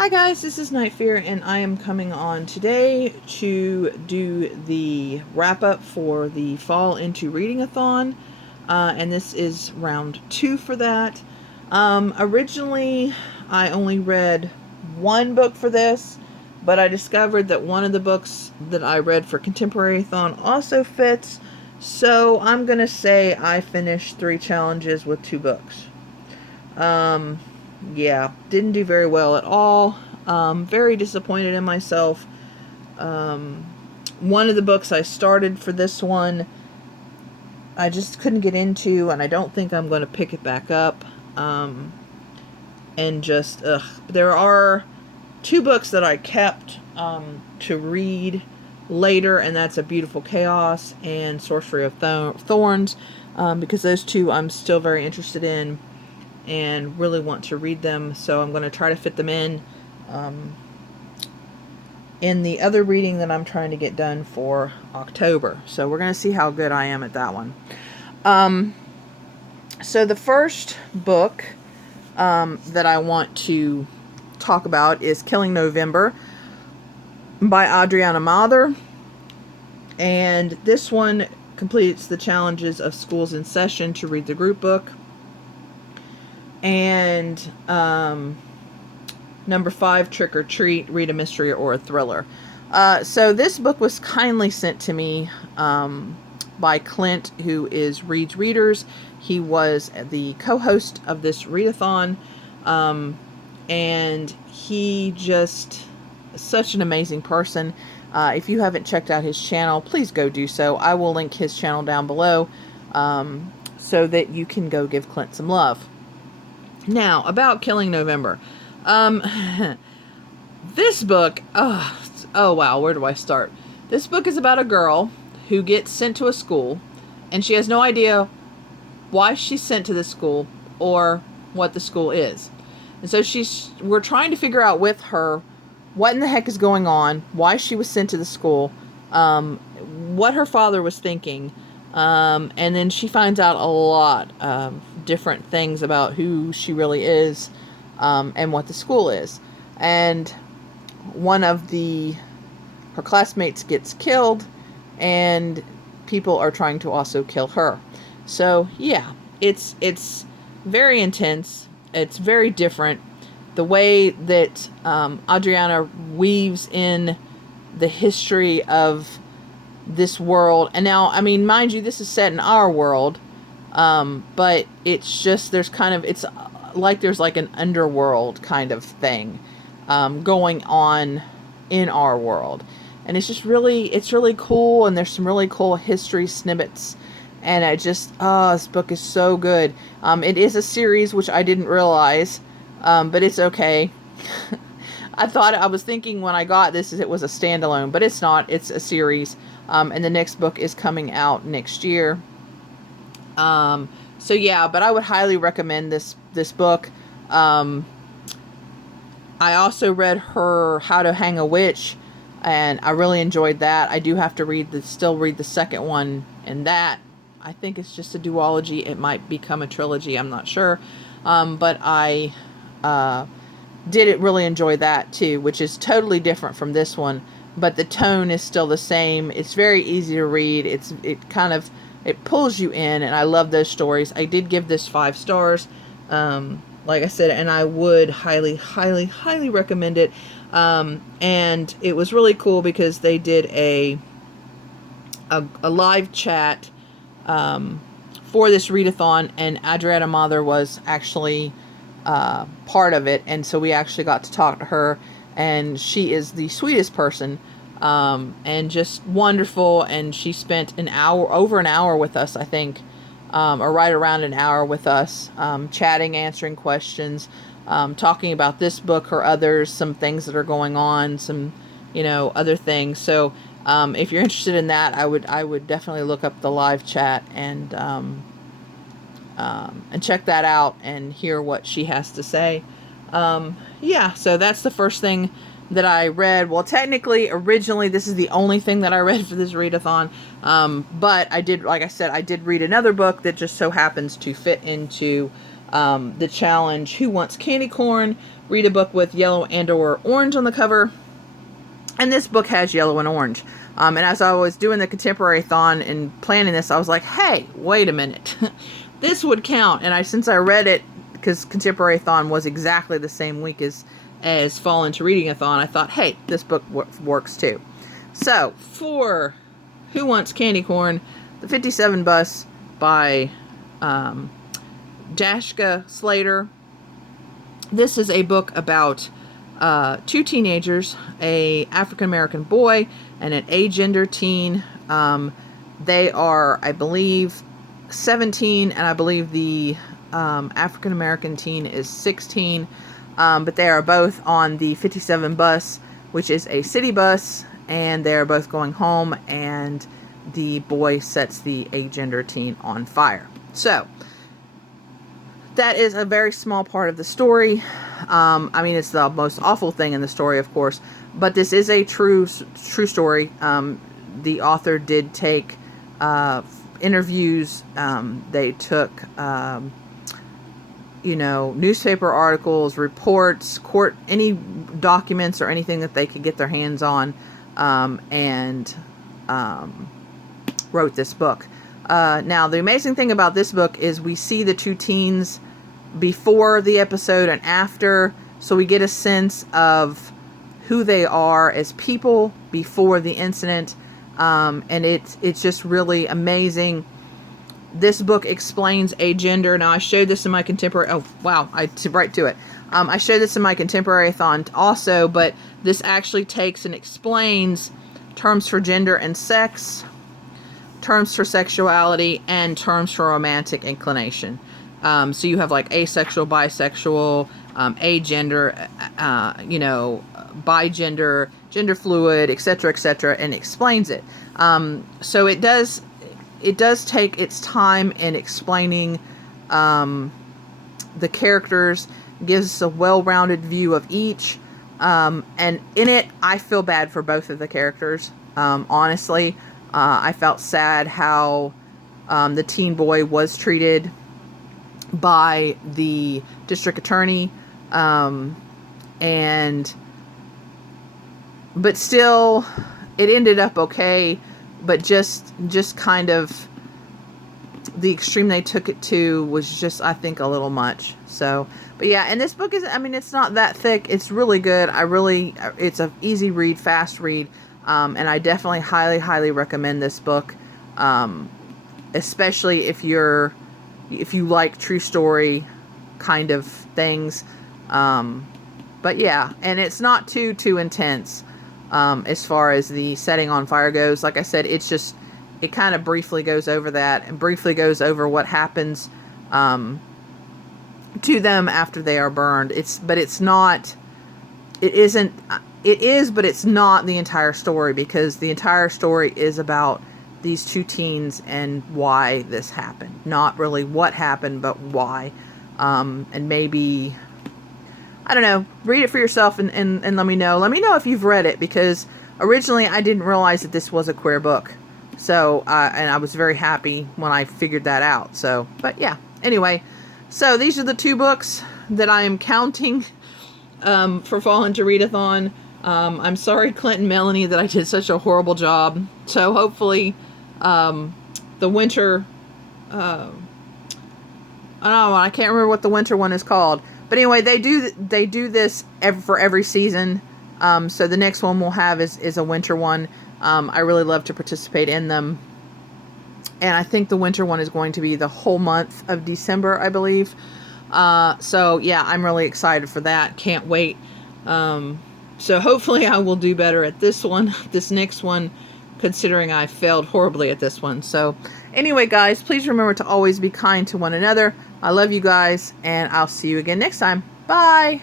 Hi guys, this is Night Fear, and I am coming on today to do the wrap up for the Fall into Readingathon, and this is round 2 for that. Originally, I only read one book for this, but I discovered that one of the books that I read for Contemporary-thon also fits, so I'm gonna say I finished 3 challenges with 2 books. Yeah, didn't do very well at all. Very disappointed in myself. One of the books I started for this one, I just couldn't get into, and I don't think I'm going to pick it back up. And just, there are 2 books that I kept to read later, and that's A Beautiful Chaos and Sorcery of Thorns, because those 2 I'm still very interested in and really want to read them, so I'm going to try to fit them in the other reading that I'm trying to get done for October. So we're going to see how good I am at that one. So the first book that I want to talk about is Killing November by Adriana Mather, and this one completes the challenges of Schools in Session to read the group book. And number 5, Trick or Treat, read a mystery or a thriller. So this book was kindly sent to me by Clint, who is Reads Readers. He was the co-host of this readathon, and he just such an amazing person. If you haven't checked out his channel, please go do so. I will link his channel down below so that you can go give Clint some love. Now, about Killing November. This book, oh wow, where do I start? This book is about a girl who gets sent to a school, and she has no idea why she's sent to this school or what the school is. And so we're trying to figure out with her what in the heck is going on, why she was sent to the school, what her father was thinking, and then she finds out a lot of different things about who she really is, and what the school is. And one of her classmates gets killed, and people are trying to also kill her. So yeah, it's very intense. It's very different. The way that Adriana weaves in the history of this world, and now, I mean, mind you, this is set in our world, but it's just, it's like there's like an underworld kind of thing going on in our world, and it's really cool, and there's some really cool history snippets, and this book is so good. It is a series, which I didn't realize, but it's okay. I was thinking when I got this it was a standalone, but it's not. It's a series, and the next book is coming out next year. So yeah, but I would highly recommend this book. I also read her How to Hang a Witch, and I really enjoyed that. I do have to still read the second one, and that, I think it's just a duology. It might become a trilogy, I'm not sure. But I did really enjoy that too, which is totally different from this one, but the tone is still the same. It's very easy to read. It pulls you in, and I love those stories. I did give this 5 stars, like I said, and I would highly, highly, highly recommend it. And it was really cool because they did a live chat for this readathon, and Adriana Mather was actually part of it, and so we actually got to talk to her, and she is the sweetest person, and just wonderful, and she spent over an hour with us, I think, or right around an hour with us, chatting, answering questions, talking about this book or others, some things that are going on, some, other things. So if you're interested in that, I would definitely look up the live chat and check that out and hear what she has to say. Yeah, so that's the first thing that I read. Well, technically, originally, this is the only thing that I read for this readathon, but I did, like I said, I did read another book that just so happens to fit into the challenge, Who Wants Candy Corn? Read a book with yellow and or orange on the cover. And this book has yellow and orange. And as I was doing the Contemporary-thon and planning this, I was like, hey, wait a minute. This would count. And since I read it, because Contemporary-thon was exactly the same week as Fall into Readingathon, I thought, hey, this book works too. So, for Who Wants Candy Corn? The 57 Bus by Dashka Slater. This is a book about two teenagers, a African-American boy and an agender teen. They are, I believe, 17, and I believe the African-American teen is 16. But they are both on the 57 bus, which is a city bus, and they are both going home, and the boy sets the agender teen on fire. So, that is a very small part of the story. I mean, it's the most awful thing in the story, of course, but this is a true story. The author did take interviews. They took, newspaper articles, reports, any documents or anything that they could get their hands on, and wrote this book. Now, the amazing thing about this book is we see the two teens before the episode and after, so we get a sense of who they are as people before the incident, and it's just really amazing. This book explains agender. Now, I showed this in my contemporary... Oh, wow, right to it. I showed this in my Contemporary-thon also, but this actually takes and explains terms for gender and sex, terms for sexuality, and terms for romantic inclination. So you have like asexual, bisexual, agender, bigender, gender fluid, etc., and explains it. So it does take its time in explaining the characters, gives us a well-rounded view of each, and in it, I feel bad for both of the characters. Honestly, I felt sad how the teen boy was treated by the district attorney, but still, it ended up okay. But just kind of the extreme they took it to was just, I think, a little much. So, but yeah, and this book is, I mean, it's not that thick. It's really good. It's an easy read, fast read. And I definitely highly recommend this book. Especially if you like true story kind of things. But yeah, and it's not too intense. As far as the setting on fire goes. Like I said, it kind of briefly goes over that and briefly goes over what happens to them after they are burned. It is, but it's not the entire story, because the entire story is about these two teens and why this happened. Not really what happened, but why. And maybe, I don't know, read it for yourself and let me know. Let me know if you've read it, because originally I didn't realize that this was a queer book. So, and I was very happy when I figured that out. So, but yeah, anyway, so these are the two books that I am counting for Fall into Readathon. I'm sorry, Clint and Melanie, that I did such a horrible job. So hopefully the winter, I don't know, I can't remember what the winter one is called. But anyway, they do this for every season. So the next one we'll have is a winter one. I really love to participate in them. And I think the winter one is going to be the whole month of December, I believe. So yeah, I'm really excited for that. Can't wait. So hopefully I will do better at this next one, considering I failed horribly at this one. So anyway, guys, please remember to always be kind to one another. I love you guys, and I'll see you again next time. Bye!